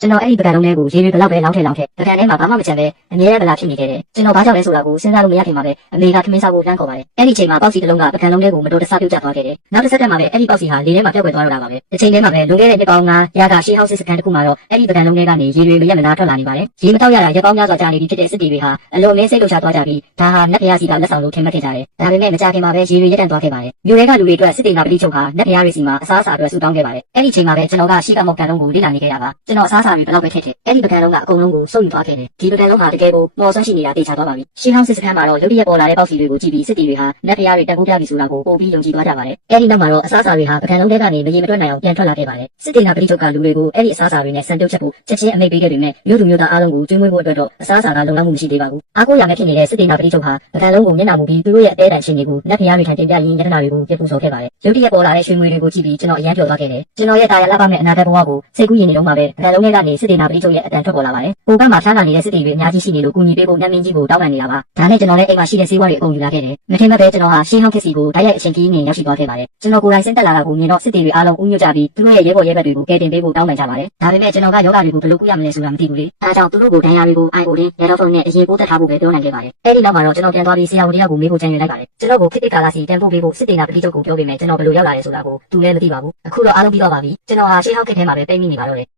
ကျွန်တော်အဲ့ဒီပကံလုံးလေးကိုရေတွေဘလောက်ပဲလောင်းထည့်ပကံထဲမှာဘာမှမချမ်းပဲအမြဲတမ်းဗလာဖြစ်နေခဲ့တယ်ကျွန်တော်ဘာကြောင့်လဲဆိုတာကိုစဉ်းစားလို့မရခင်မှာပဲအမေကခမင်းစားဖို့လှမ်းခေါ်ပါတယ်အဲ့ဒီချိန်မှာပေါက်စီတစ်လုံးကပကံလုံးလေးကိုမတော်တဆပြုတ်ကျသွားခဲ့တယ်နောက်တစ်စက္ကန့်မှာပဲအဲ့ဒီပေါက်စီဟာလေထဲမှာပျောက်ကွယ်သွားတော့တာပါပဲတစ်ချိန်တည်းမှာပဲလွန်ခဲ့တဲ့နှစ်ပေါင်း9ရာကရှေးဟောင်းစစ်စခန်းတစ်ခုမှာတော့အဲ့ဒီပကံလုံးလေးကနေရေတွေမရက်မနာထွက်လာနေပါတယ်ရေမတောက်ရတာရက်ပေါင်းများစွာကြာနေပြီဖြစ်တဲ့စစ်တီတွေဟာအလုံးအမဲစိတ်လှုပ်ရှားသွားကြပြီးဒါဟာနတ်ဘုရားစီကလက်ဆောင်လို့ထင်မှတ်ခဲ့ကြတယ်ဒါပေမဲ့မကြာခင်မှာပဲရေတွေရက်တန့်သွားခဲ့ပါတယ်မြို့တွေကလူတွေအတွက်စစ်တေနာပတိချုပ်ဟာနတ်ဘုရားတွေစီမှာအစားအစာအတွက်ဆုတောင်းခဲ့ပါတယ်အဲ့ဒီချိန်မှာပဲကျွန်တော်ကရှီကမောက်ကန်လုံးကိုလေ့လာနေခဲ့တာပါကျွန်တော်အစားအစာတွေဘယ်လောက်ပဲထည့်အဲ့ဒီပကံလုံးကအကုန်လုံးကိုစုပ်ယူသွားခဲ့တယ်ဒီပကံလုံးဟာတကယ်ကိုမော်ဆွမ်းရှိနေတာသိချသွားပါပြီရှီဟောင်းစစ်စခန်းမှာတော့ရုတ်တရက်ပေါ်လာတဲ့ပေါက်စီတွေကိုကြည့်ပြီးစစ်တီတွေဟာနတ်ဘုရားတွေတက်ကူးပြပြီဆိုတာကိုပို့ပြီးယုံကြည်သွားကြပါတယ်အဲ့ဒီနောက်မှာတော့အစားအစာတွေဟာပကံလုံးထဲကနေမရေမတွက်နိုင်အောင်ပြန်ထွက်လာခဲ့ပါတယ်စစ်တေနာပတိချုပ်ကလူတွေကိုအဲ့ဒီအစားအစာတွေနဲ့စံပြုတ်ချက်ဖို့ချက်ချင်းအမိန့်ပေးခဲ့ပေမဲ့မြို့သူမြို့သားအားလုံးကိုကျွေးမွေးဖို့အတွက်တော့အစားအစာကလုံလောက်မှုမရှိသေးပါဘူးအားကိုးရမဲ့ဖြစ်နေတဲ့စစ်တေနာပတိချုပ်ဟာပကံလုံးကိုမျက်နှာမူပြီးသူတို့ရဲ့အသေးတန်ချင်းတွေကိုနတ်ဘုရားတွေထံတင်ပြရင်းယတနာတွေကိုပြပူစော်ခဲ့ပါတယ်ရုတ်တရက်ပေါ်လာတဲ့ရွှေငွေတွေကိုကြည့်ပြီးကျွန်တော်အရန်ပျော်သွားခဲ့တယ်ကျွန်တော်ရဲ့တာယာလှပမဲ့အနာဂတ်ဘဝကိုစိတ်ကူးရင်နေတော့မှပဲပကံလုံးထဲကနေစစ်တေနာပတိချုပ်ရဲ့အတန်ထွက်ပေါ်လာပါတယ်ဟိုဘက်မှာဖျားလာနေတဲ့စစ်တီတွေအများကြီးရှိနေလို့ကူညီပေးဖို့နတ်မင်းကြီးကိုတောင်းပန်နေတာပါဒါနဲ့ကျွန်တော်လည်းအိမ်မှာရှိတဲ့ဆေးဝါးတွေအကုန်ယူလာခဲ့တယ်မထင်မဲ့ပဲကျွန်တော်ဟာရှင်းဟောင်းခက်စီကိုတိုက်ရိုက်အချိန်ကြီးနေရောက်ရှိသွားခဲ့ပါတယ်ကျွန်တော်ကိုယ်တိုင်ဆင်းသက်လာတာကိုမြင်တော့စစ်တီတွေအားလုံးဥညွတ်ကြပြီးသူတို့ရဲ့ရဲဘော်ရဲဘက်တွေကိုကယ်တင်ပေးဖို့တောင်းပန်ကြပါတယ်ဒါပေမဲ့ကျွန်တော်ကယောဂတွေကိုဘယ်လိုကုရမလဲဆိုတာမသိဘူးလေအဲဒါကြောင့်သူတို့ကိုဒဏ်ရာတွေကိုအိုင်အိုလင်းရဲတော်ဖုန်းနဲ့အရင်ပိုးသက်ထားဖို့ပဲပြောနိုင်ခဲ့ပါတယ်အဲဒီနောက်မှာတော့ကျွန်တော်ပြန်သွားပြီးဆရာဝန်တယောက်ကိုမေးဖို့ကြံရွယ်လိုက်ပါတယ်ကျွန်တော်ကိုခိတိကာလာစီတန်ဖို့ပေးဖို့စစ်တေနာပတိချုပ်ကိုပြောပေးမယ်ကျွန်တော်ဘယ်လိုရောက်လာလဲဆိုတာကိုသူလည်းမသိပါဘူးအခုတော့အားလုံးပြီးတော့ပါပြီကျွန်တော်ဟာရှေးဟောင်းခက်ထဲမှာပဲပိတ်မိနေပါတော့တယ်